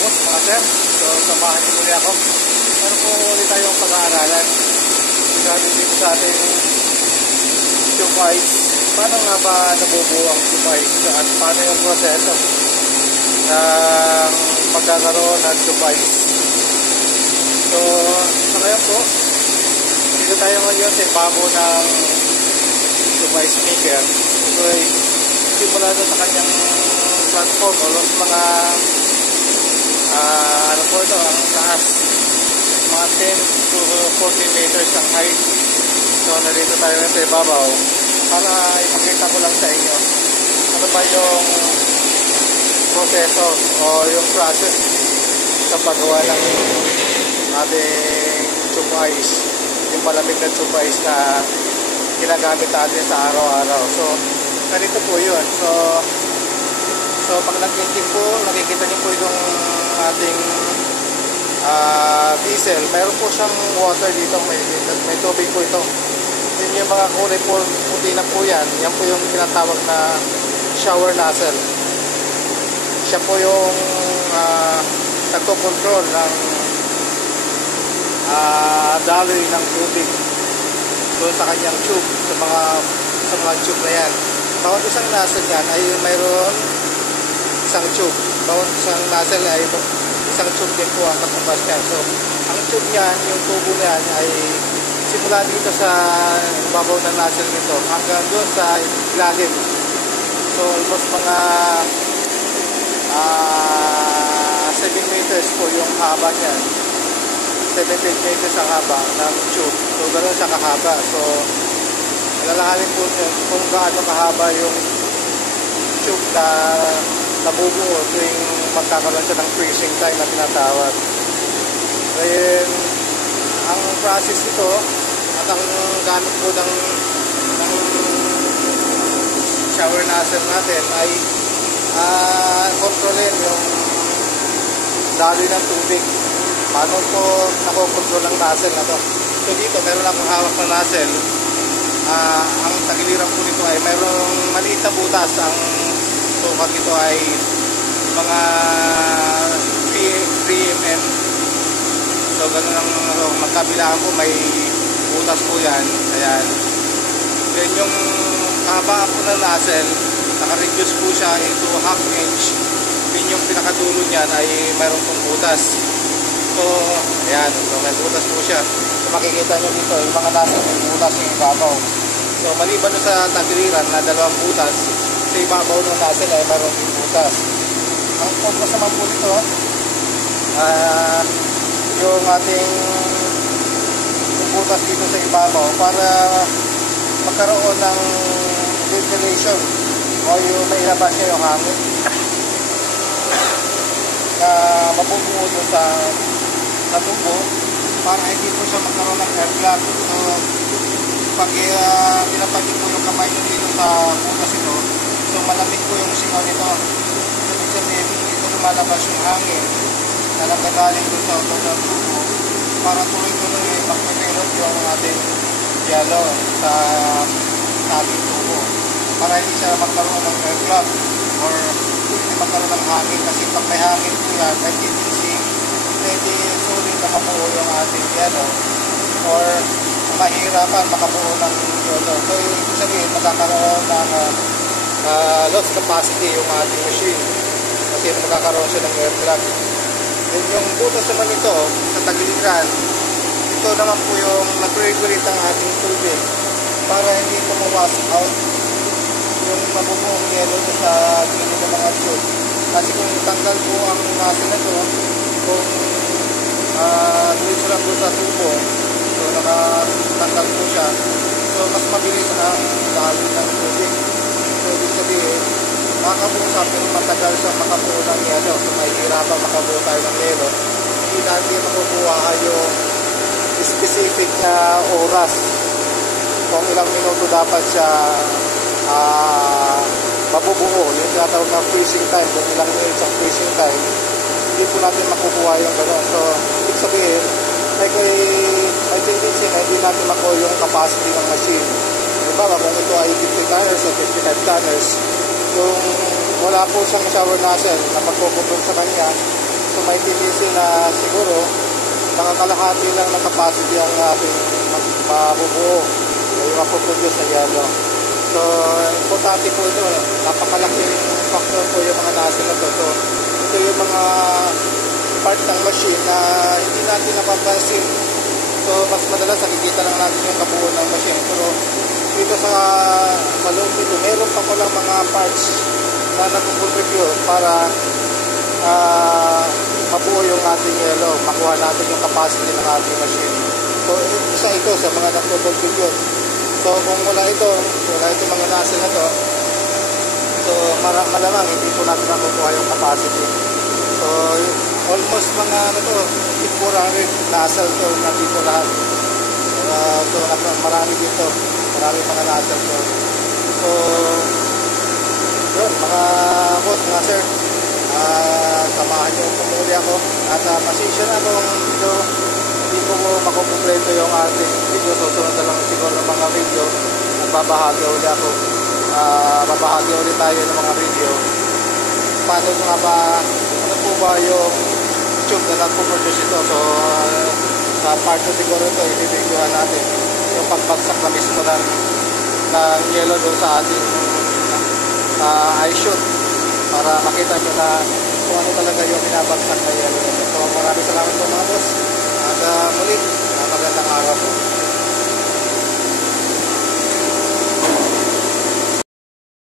boss, mga sir. So, samahan niyo muli ako. Meron po ulit tayong pag-aaralan regarding dito sa ating tube ice. Paano nga ba nabubuo ang tube ice at paano yung proseso ng pagkakaroon ng tube ice. So, sa ngayon po, dito tayo ngayon sa ibabaw ng tube ice maker. So, simula doon sa kanyang platform o mga ano po ito, ang taas, mga 10 to 40 meters ang height. So, narito tayo sa ibabaw para ipakita ko lang sa inyo ano ba yung proseso o yung process sa paggawa ng ating tube ice, yung malamig na tube ice na ginagamit natin sa araw-araw. So, narito po yun. So pag nag-engine po, nakikita niyo po yung ating diesel. Meron po siyang water dito, may tubig po ito. Then yung mga kulay po, puti na po yan, yan po yung tinatawag na shower nozzle. Siya po yung nagko-control ng daloy ng tubig doon sa kanyang tube, sa mga tube na yan. Bawat isang nozzle yan ay mayroon isang tube. Bawat isang nozzle ay isang tube din po ang kasabas niya. So, ang tube niyan, yung tubo niyan ay simula dito sa babaw ng nozzle nito hanggang doon sa ilalim. So, almost mga 7 meters po yung haba niyan. 17 meters ang haba ng tube. So, ganoon siya kahaba. So, alalahanin po niyo kung gaano kahaba yung tube na nabubuo tuwing magkakaroon siya ng freezing time na tinatawag. Then, ang process ito at ang gamit po ng shower nozzle natin ay kontrolin yung daloy ng tubig. Paano po nakokontrol ang nozzle na to? So dito, meron akong hawak na nozzle. Ang tagiliran po nito ay mayroong maliit na butas. Ang sukat nito ay mga 3 mm. So ganun ang magkabilaan po, may butas po yan. Ayan. Then yung haba po ng nozzle, naka-reduce po siya into ½ inch. Then yung pinakadulo niyan ay mayroong pong butas. So ayan, so may butas po siya. So makikita nyo dito, yung mga nozzle may butas yung ibabaw. So maliban sa tagiliran na dalawang butas, sa ibabaw ng nozzle ay mayroong yung butas. Ang purpose naman po dito, yung ating butas dito sa ibabaw para magkaroon ng ventilation o yung mailabas niya yung hangin na mabubuo doon sa tubo para hindi po siya magkaroon ng air gap. So pag pinapagin po yung kamay nyo dito sa butas ito, so malamig po yung singaw nito. So ibig sabihin, dito lumalabas yung hangin na nagagaling doon sa auto ng tubo para tuloy-tuloy magpapilot yung ating yelo sa ating tubo para hindi siya magkaroon ng air gap or hindi magkaroon ng hangin, kasi pag may hangin po yan, may tendency hindi sulit na mabuo yung ating yelo or mahirapan makabuo ng yelo. So ibig sabihin, magkakaroon ng loss capacity yung ating machine kasi magkakaroon siya ng air gap. Then yung butas naman ito sa tagiliran, ito naman po yung nag-regulate ang ating tubig para hindi po ma-wash out yung mabubuong yelo sa gilid ng mga tube. Kasi kung tanggal po ang nozzle na ito, kung diretso lang po sa tubo, so nakatanggal po siya, so mas mabilis ang daloy ng tubig. So ibig sabihin, makabuo sa atin matagal siya makabuo ng yelo. So mahihirapan makabuo tayo ng yelo. Hindi natin makukuha yung specific na oras kung ilang minuto dapat siya mabubuo. Yung tinatawag na freezing time, kung ilang minutes ang freezing time, hindi po natin makukuha yung gano'n. So ibig sabihin, may tendency na hindi natin makuha yung capacity ng machine. Diba, kung ito ay 50 tonners o 55 tonners, kung wala po siyang shower nozzle na magkukontrol sa kanya, so So may tendency na siguro mga kalahati lang ng capacity ang ating mabubuo o yung mapoproduce na yelo. So importante po ito, napakalaking factor po yung mga nasa na to. So ito yung mga part ng machine na hindi natin napapansin. So mas madalas nakikita lang natin yung kabuo ng machine, pero dito sa loob nito meron pa ko lang mga parts na nagko-contribute para mabuo yung ating yellow, makuha natin yung capacity ng ating machine. So isa ito sa mga nagko-contribute. So kung wala ito mga nasa na to, so malamang hindi po natin makukuha yung capacity. So almost mga temporary nasal to, nandito lahat. So marami dito, marami mga nasal to. So yun, mga boss, mga sir, samahan nyo pumuli ako at pasensya na kung hindi ko makukumpleto yung ating video. So sunod na lang siguro ng mga video at babahagi ulit ako, babahagi ulit tayo ng mga video paano nga ba, ano po ba yung tube na nagpo-produce ito. So sa part 2 siguro ito i-videohan natin yung pagbagsak na mismo ng yellow doon sa ating eye shoot para makita nyo na kung ano talaga yung binabagsak na